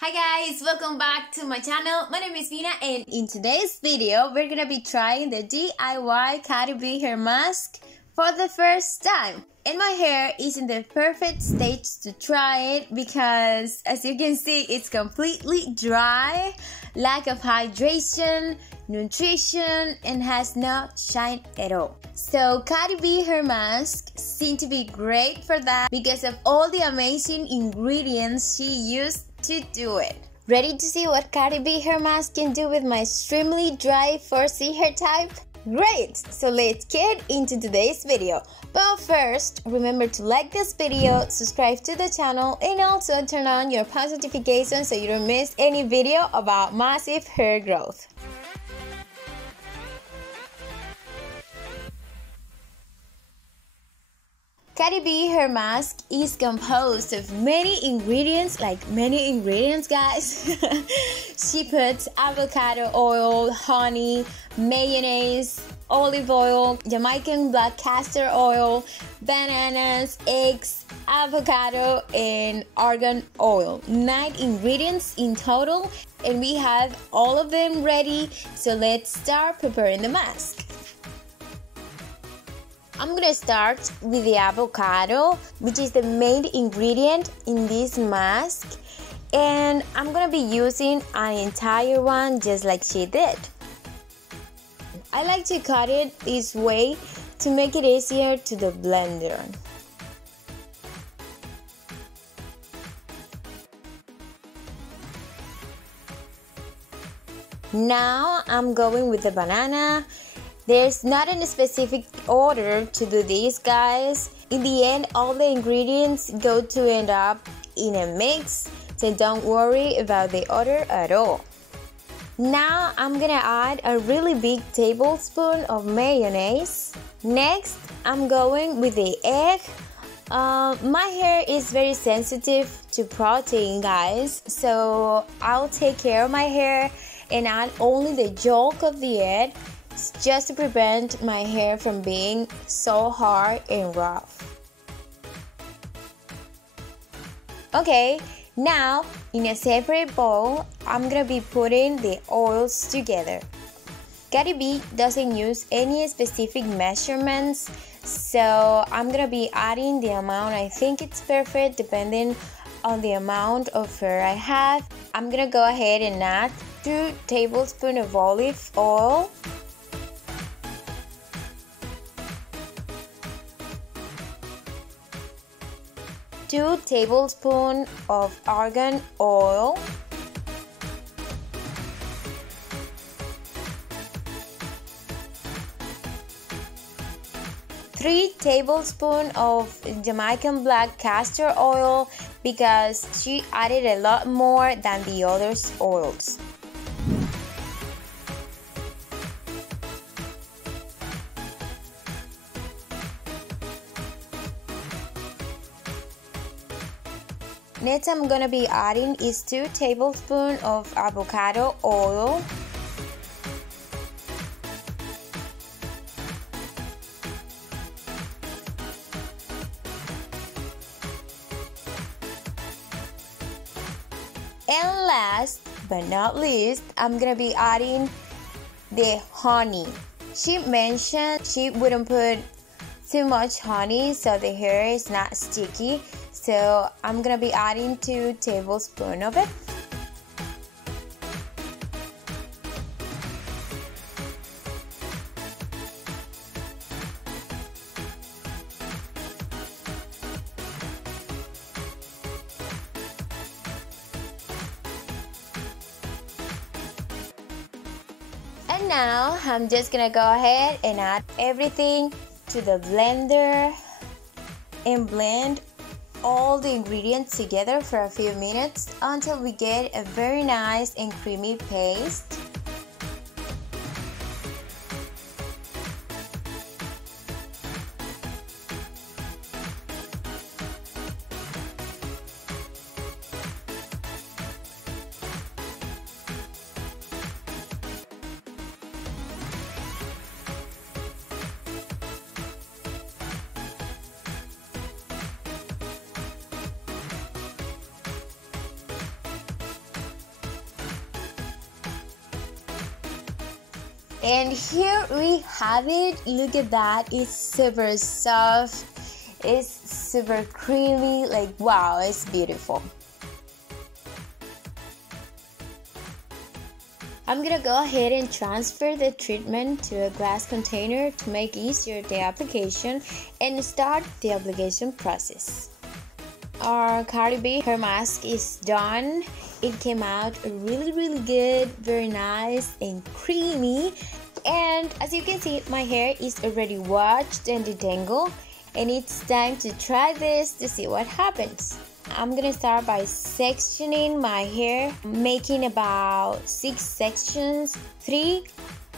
Hi guys, welcome back to my channel. My name is Vera and in today's video we're gonna be trying the DIY Cardi B hair mask for the first time. And my hair is in the perfect stage to try it because as you can see it's completely dry, lack of hydration, nutrition, and has no shine at all. So Cardi B hair mask seemed to be great for that because of all the amazing ingredients she used to do it. Ready to see what Cardi B hair mask can do with my extremely dry 4C hair type? Great! So let's get into today's video. But first, remember to like this video, subscribe to the channel, and also turn on your post notifications so you don't miss any video about massive hair growth. Cardi B hair mask is composed of many ingredients, guys. She puts avocado oil, honey, mayonnaise, olive oil, Jamaican black castor oil, bananas, eggs, avocado, and argan oil. 9 ingredients in total, and we have all of them ready. So let's start preparing the mask. I'm gonna start with the avocado, which is the main ingredient in this mask, and I'm gonna be using an entire one just like she did. I like to cut it this way to make it easier to the blender. Now I'm going with the banana. There's not any specific order to do this, guys. In the end, all the ingredients go to end up in a mix, so don't worry about the order at all. Now I'm gonna add a really big tablespoon of mayonnaise. Next, I'm going with the egg. My hair is very sensitive to protein, guys, so I'll take care of my hair and add only the yolk of the egg, just to prevent my hair from being so hard and rough. Okay, now in a separate bowl, I'm gonna be putting the oils together. Cardi B doesn't use any specific measurements, so I'm gonna be adding the amount I think it's perfect depending on the amount of hair I have. I'm gonna go ahead and add 2 tablespoons of olive oil, 2 tablespoons of argan oil, 3 tablespoons of Jamaican black castor oil because she added a lot more than the other oils. Next, I'm gonna be adding is 2 tablespoons of avocado oil, and last but not least, I'm gonna be adding the honey. She mentioned she wouldn't put too much honey so the hair is not sticky. So I'm gonna be adding 2 tablespoons of it. And now I'm just gonna go ahead and add everything to the blender and blend all the ingredients together for a few minutes until we get a very nice and creamy paste. And here we have it. Look at that. It's super soft. It's super creamy. Like, wow, it's beautiful. I'm gonna go ahead and transfer the treatment to a glass container to make easier the application and start the application process. Our Cardi B hair mask is done. It came out really good, very nice and creamy. And as you can see, my hair is already washed and detangled, and it's time to try this to see what happens. I'm gonna start by sectioning my hair, making about 6 sections, 3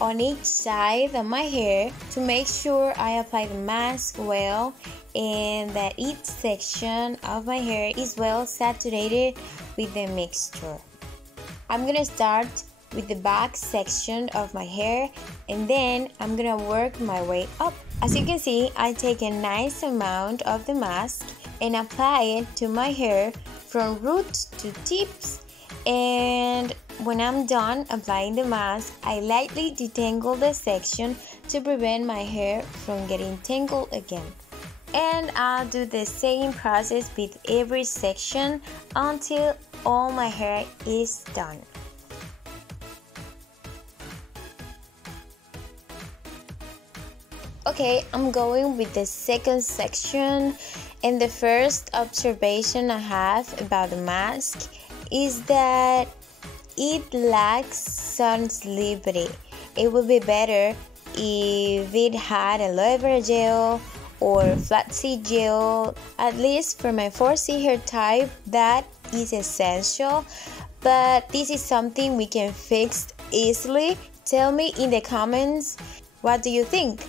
on each side of my hair, to make sure I apply the mask well and that each section of my hair is well saturated with the mixture. I'm gonna start with the back section of my hair, and then I'm gonna work my way up. As you can see, I take a nice amount of the mask and apply it to my hair from roots to tips, and when I'm done applying the mask, I lightly detangle the section to prevent my hair from getting tangled again. And I'll do the same process with every section until all my hair is done. Okay, I'm going with the second section, and the first observation I have about the mask is that it lacks some slippery. It would be better if it had aloe vera gel or flaxseed gel. At least for my 4C hair type, that is essential, but this is something we can fix easily. Tell me in the comments, what do you think?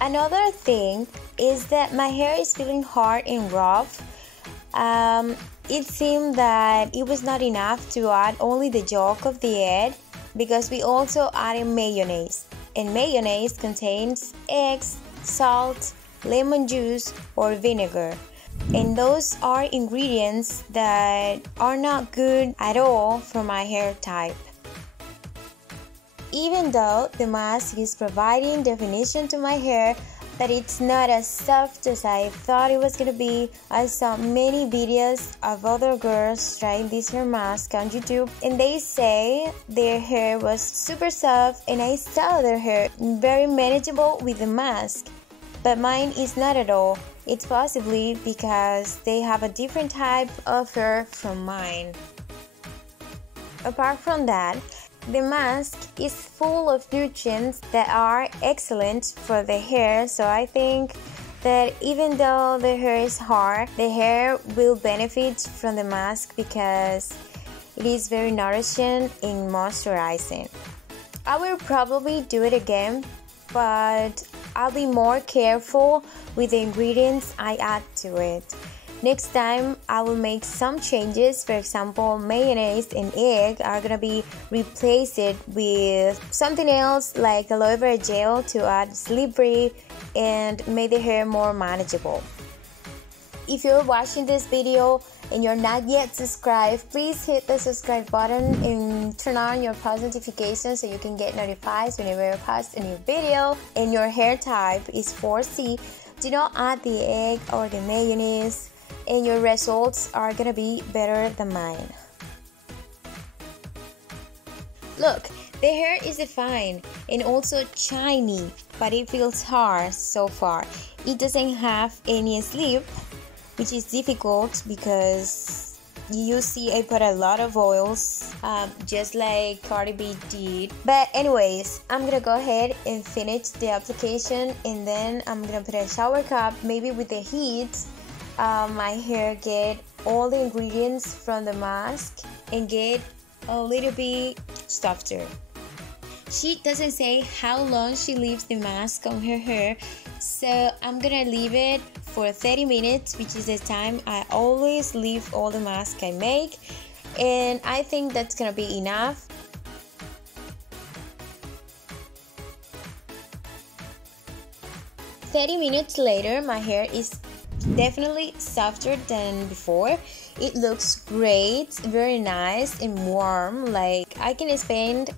Another thing is that my hair is feeling hard and rough. It seemed that it was not enough to add only the yolk of the egg, because we also added mayonnaise, and mayonnaise contains eggs, salt, lemon juice or vinegar, and those are ingredients that are not good at all for my hair type. Even though the mask is providing definition to my hair, but it's not as soft as I thought it was gonna be. I saw many videos of other girls trying this hair mask on YouTube, and they say their hair was super soft, and I saw their hair very manageable with the mask, but mine is not at all. It's possibly because they have a different type of hair from mine. Apart from that, the mask is full of nutrients that are excellent for the hair, so I think that even though the hair is hard, the hair will benefit from the mask because it is very nourishing and moisturizing. I will probably do it again, but I'll be more careful with the ingredients I add to it. Next time I will make some changes. For example, mayonnaise and egg are gonna be replaced with something else like aloe vera gel to add slippery and make the hair more manageable. If you're watching this video and you're not yet subscribed, please hit the subscribe button and turn on your post notifications so you can get notified whenever I post a new video. And your hair type is 4C. Do not add the egg or the mayonnaise, and your results are gonna be better than mine. Look, the hair is fine and also shiny, but it feels hard so far. It doesn't have any slip, which is difficult because you see I put a lot of oils, just like Cardi B did. But anyways, I'm gonna go ahead and finish the application, and then I'm gonna put a shower cap, maybe with the heat. My hair get all the ingredients from the mask and get a little bit softer. She doesn't say how long she leaves the mask on her hair, so I'm gonna leave it for 30 minutes, which is the time I always leave all the mask I make, and I think that's gonna be enough. "30 minutes later, my hair is definitely softer than before. It looks great, very nice and warm. Like I can spend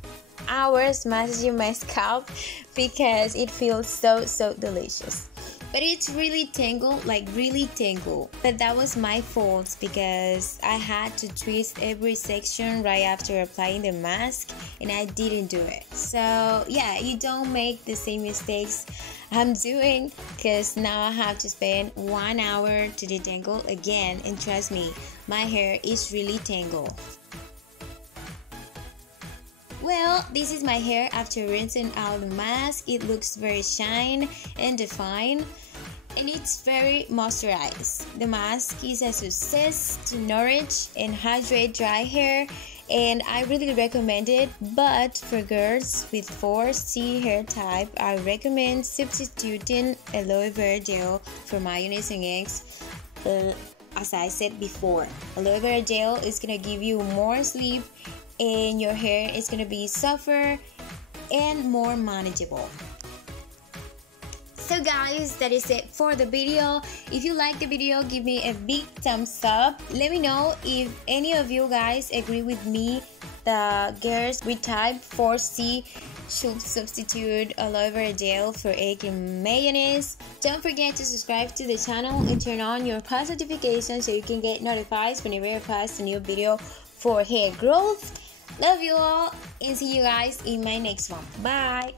hours massaging my scalp because it feels so delicious. But it's really tangled, like really tangled. But that was my fault because I had to twist every section right after applying the mask and I didn't do it. So yeah, you don't make the same mistakes I'm doing, because now I have to spend 1 hour to detangle again, and trust me, my hair is really tangled. Well, this is my hair after rinsing out the mask. It looks very shine and defined, and it's very moisturized. The mask is a success to nourish and hydrate dry hair, and I really recommend it. But for girls with 4C hair type, I recommend substituting aloe vera gel for mayonnaise and eggs. As I said before, aloe vera gel is gonna give you more sleep, and your hair is gonna be softer and more manageable. So guys, that is it for the video. If you like the video, give me a big thumbs up. Let me know if any of you guys agree with me the girls with type 4C should substitute aloe vera gel for egg and mayonnaise. Don't forget to subscribe to the channel and turn on your post notifications so you can get notified whenever I post a new video for hair growth. Love you all and see you guys in my next one. Bye.